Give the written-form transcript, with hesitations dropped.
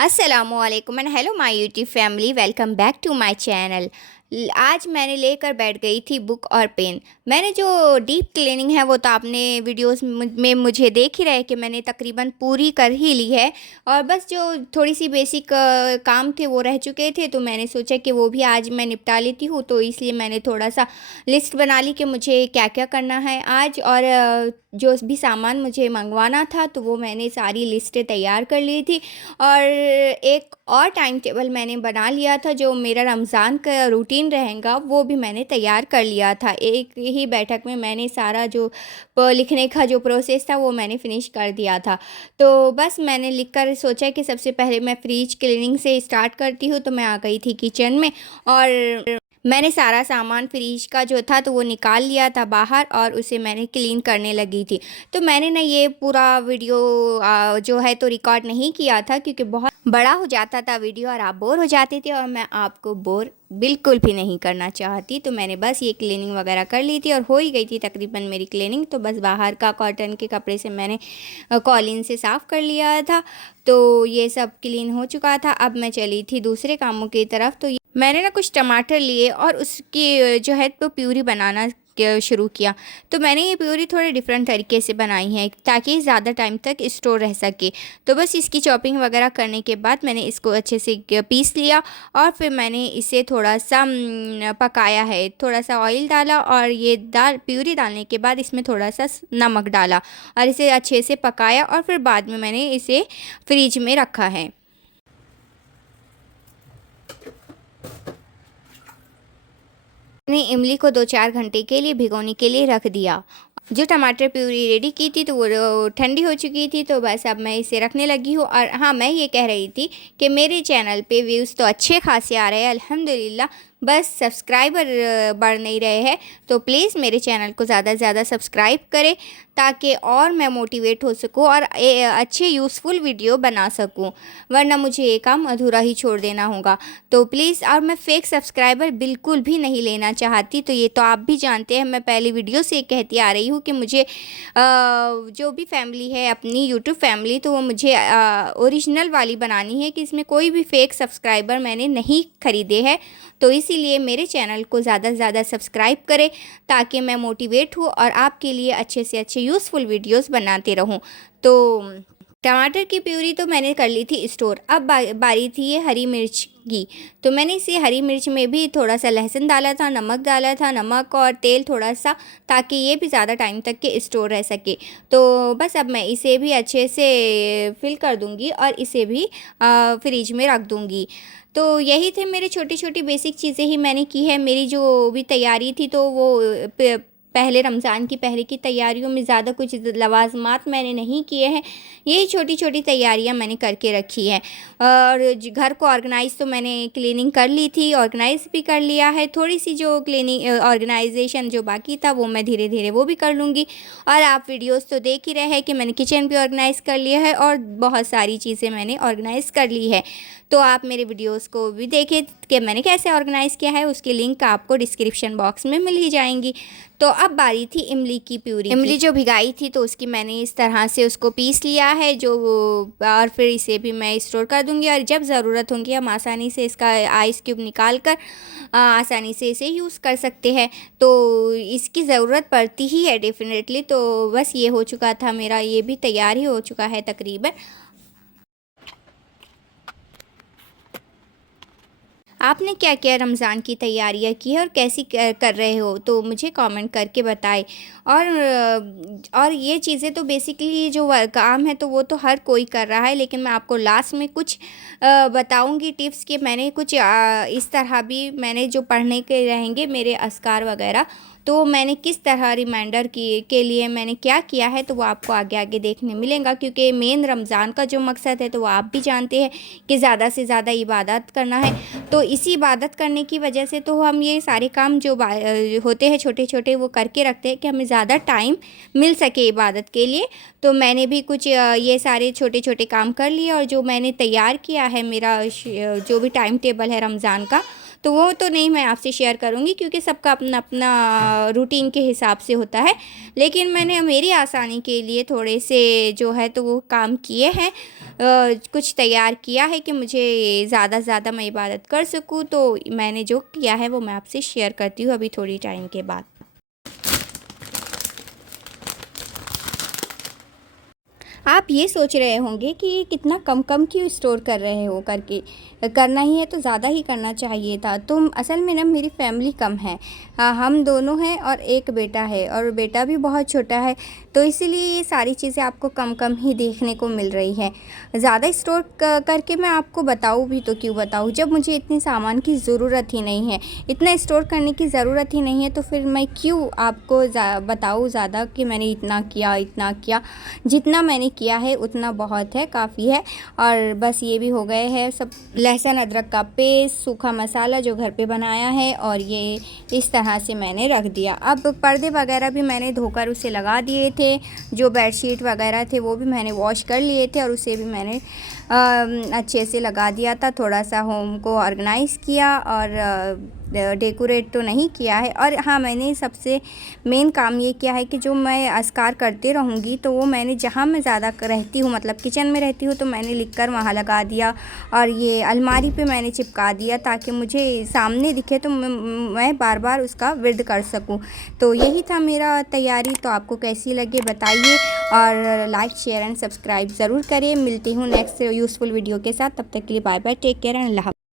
अस्सलामुअलैकुम and hello my YouTube family, welcome back to my channel. आज मैंने लेकर बैठ गई थी बुक और पेन। मैंने जो डीप क्लीनिंग है वो तो आपने वीडियोस में मुझे देख ही रहे कि मैंने तकरीबन पूरी कर ही ली है। और बस जो थोड़ी सी बेसिक काम थे वो रह चुके थे, तो मैंने सोचा कि वो भी आज मैं निपटा लेती हूँ। तो इसलिए मैंने थोड़ा सा लिस्ट बना ली कि मुझे क्या क्या करना है आज, और जो भी सामान मुझे मंगवाना था तो वो मैंने सारी लिस्टें तैयार कर ली थी। और एक और टाइम टेबल मैंने बना लिया था, जो मेरा रमज़ान का रूटीन रहेगा वो भी मैंने तैयार कर लिया था। एक ही बैठक में मैंने सारा जो लिखने का जो प्रोसेस था वो मैंने फिनिश कर दिया था। तो बस मैंने लिखकर सोचा कि सबसे पहले मैं फ्रिज क्लीनिंग से स्टार्ट करती हूँ। तो मैं आ गई थी किचन में और मैंने सारा सामान फ्रिज का जो था तो वो निकाल लिया था बाहर, और उसे मैंने क्लीन करने लगी थी। तो मैंने ना ये पूरा वीडियो जो है तो रिकॉर्ड नहीं किया था, क्योंकि बहुत बड़ा हो जाता था वीडियो और आप बोर हो जाते थे, और मैं आपको बोर बिल्कुल भी नहीं करना चाहती। तो मैंने बस ये क्लीनिंग वगैरह कर ली थी और हो ही गई थी तकरीबन मेरी क्लीनिंग। तो बस बाहर का कॉटन के कपड़े से मैंने कॉलिन से साफ़ कर लिया था। तो ये सब क्लीन हो चुका था। अब मैं चली थी दूसरे कामों की तरफ। तो मैंने ना कुछ टमाटर लिए और उसकी जो है तो प्यूरी बनाना शुरू किया। तो मैंने ये प्यूरी थोड़े डिफरेंट तरीके से बनाई है ताकि ज़्यादा टाइम तक स्टोर रह सके। तो बस इसकी चॉपिंग वगैरह करने के बाद मैंने इसको अच्छे से पीस लिया, और फिर मैंने इसे थोड़ा सा पकाया है। थोड़ा सा ऑयल डाला और ये प्यूरी डालने के बाद इसमें थोड़ा सा नमक डाला और इसे अच्छे से पकाया, और फिर बाद में मैंने इसे फ्रिज में रखा है। मैंने इमली को 2-4 घंटे के लिए भिगोने के लिए रख दिया। जो टमाटर प्यूरी रेडी की थी तो वो ठंडी हो चुकी थी। तो बस अब मैं इसे रखने लगी हूँ। और हाँ, मैं ये कह रही थी कि मेरे चैनल पे व्यूज़ तो अच्छे खासे आ रहे हैं अल्हम्दुलिल्लाह, बस सब्सक्राइबर बढ़ नहीं रहे हैं। तो प्लीज़ मेरे चैनल को ज़्यादा से ज़्यादा सब्सक्राइब करें ताकि और मैं मोटिवेट हो सकूँ और अच्छे यूज़फुल वीडियो बना सकूँ, वरना मुझे ये काम अधूरा ही छोड़ देना होगा। तो प्लीज़, और मैं फ़ेक सब्सक्राइबर बिल्कुल भी नहीं लेना चाहती। तो ये तो आप भी जानते हैं, मैं पहली वीडियो से कहती आ रही हूँ कि मुझे जो भी फैमिली है अपनी यूट्यूब फैमिली, तो वो मुझे ओरिजिनल वाली बनानी है कि इसमें कोई भी फ़ेक सब्सक्राइबर मैंने नहीं ख़रीदे हैं। तो इसीलिए मेरे चैनल को ज़्यादा से ज़्यादा सब्सक्राइब करें ताकि मैं मोटिवेट हूँ और आपके लिए अच्छे से अच्छे यूज़फुल वीडियोस बनाते रहूँ। तो टमाटर की प्यूरी तो मैंने कर ली थी स्टोर। अब बारी थी ये हरी मिर्च की। तो मैंने इसे हरी मिर्च में भी थोड़ा सा लहसुन डाला था, नमक डाला था, नमक और तेल थोड़ा सा, ताकि ये भी ज़्यादा टाइम तक के स्टोर रह सके। तो बस अब मैं इसे भी अच्छे से फिल कर दूँगी और इसे भी फ्रिज में रख दूँगी। तो यही थे मेरे छोटी छोटी बेसिक चीज़ें ही मैंने की है। मेरी जो भी तैयारी थी तो वो पहले रमज़ान की पहले की तैयारियों में ज़्यादा कुछ लवाज़मात मैंने नहीं किए हैं। यही छोटी छोटी तैयारियां मैंने करके रखी हैं। और घर को ऑर्गेनाइज़ तो मैंने क्लीनिंग कर ली थी, ऑर्गेनाइज़ भी कर लिया है। थोड़ी सी जो क्लीनिंग ऑर्गेनाइजेशन जो बाकी था वो मैं धीरे धीरे वो भी कर लूँगी। और आप वीडियोस तो देख ही रहे हैं कि मैंने किचन भी ऑर्गेनाइज़ कर लिया है और बहुत सारी चीज़ें मैंने ऑर्गेनाइज़ कर ली है। तो आप मेरे वीडियोस को भी देखें कि मैंने कैसे ऑर्गेनाइज़ किया है, उसकी लिंक आपको डिस्क्रिप्शन बॉक्स में मिल ही जाएंगी। तो अब बारी थी इमली की प्यूरी। इमली जो भिगाई थी तो उसकी मैंने इस तरह से उसको पीस लिया है जो, और फिर इसे भी मैं स्टोर कर दूंगी, और जब ज़रूरत होगी हम आसानी से इसका आइस क्यूब निकाल कर आसानी से इसे यूज़ कर सकते हैं। तो इसकी ज़रूरत पड़ती ही है डेफिनेटली। तो बस ये हो चुका था मेरा, ये भी तैयार ही हो चुका है तकरीबन। आपने क्या क्या रमज़ान की तैयारियां की है और कैसी कर रहे हो, तो मुझे कमेंट करके बताएं। और ये चीज़ें तो बेसिकली जो काम है तो वो तो हर कोई कर रहा है, लेकिन मैं आपको लास्ट में कुछ बताऊंगी टिप्स कि मैंने कुछ इस तरह भी मैंने जो पढ़ने के रहेंगे मेरे अस्कार वगैरह, तो मैंने किस तरह रिमाइंडर के लिए मैंने क्या किया है, तो वो आपको आगे आगे देखने मिलेगा। क्योंकि मेन रमज़ान का जो मकसद है तो वो आप भी जानते हैं कि ज़्यादा से ज़्यादा इबादत करना है। तो इसी इबादत करने की वजह से तो हम ये सारे काम जो होते हैं छोटे छोटे वो करके रखते हैं कि हमें ज़्यादा टाइम मिल सके इबादत के लिए। तो मैंने भी कुछ ये सारे छोटे छोटे काम कर लिए, और जो मैंने तैयार किया है मेरा जो भी टाइम टेबल है रमज़ान का, तो वो तो नहीं मैं आपसे शेयर करूँगी, क्योंकि सबका अपना अपना रूटीन के हिसाब से होता है। लेकिन मैंने मेरी आसानी के लिए थोड़े से जो है तो वो काम किए हैं, कुछ तैयार किया है कि मुझे ज़्यादा से ज़्यादा मैं इबादत कर सकूँ। तो मैंने जो किया है वो मैं आपसे शेयर करती हूँ अभी थोड़ी टाइम के बाद। आप ये सोच रहे होंगे कि ये कितना कम कम क्यों स्टोर कर रहे हो करके, करना ही है तो ज़्यादा ही करना चाहिए था। तो असल में ना मेरी फैमिली कम है, हाँ हम दोनों हैं और एक बेटा है, और बेटा भी बहुत छोटा है, तो इसीलिए ये सारी चीज़ें आपको कम कम ही देखने को मिल रही हैं। ज़्यादा स्टोर करके मैं आपको बताऊँ भी तो क्यों बताऊँ, जब मुझे इतनी सामान की ज़रूरत ही नहीं है, इतना स्टोर करने की ज़रूरत ही नहीं है, तो फिर मैं क्यों आपको बताऊँ ज़्यादा कि मैंने इतना किया इतना किया। जितना मैंने किया है उतना बहुत है, काफ़ी है। और बस ये भी हो गए हैं सब, लहसुन अदरक का पेस्ट, सूखा मसाला जो घर पे बनाया है, और ये इस तरह से मैंने रख दिया। अब पर्दे वगैरह भी मैंने धोकर उसे लगा दिए थे, जो बेडशीट वगैरह थे वो भी मैंने वॉश कर लिए थे, और उसे भी मैंने अच्छे से लगा दिया था। थोड़ा सा होम को ऑर्गेनाइज़ किया और डेकोरेट तो नहीं किया है। और हाँ, मैंने सबसे मेन काम ये किया है कि जो मैं अस्कार करते रहूँगी तो वो मैंने जहाँ मैं ज़्यादा रहती हूँ, मतलब किचन में रहती हूँ, तो मैंने लिखकर वहाँ लगा दिया, और ये अलमारी पे मैंने चिपका दिया ताकि मुझे सामने दिखे तो मैं बार बार उसका विर्द कर सकूँ। तो यही था मेरा तैयारी। तो आपको कैसी लगी बताइए, और लाइक शेयर एंड सब्सक्राइब ज़रूर करिए। मिलती हूँ नेक्स्ट यूज़फुल वीडियो के साथ, तब तक के लिए bye bye, take care and अल्लाह हाफ़िज़।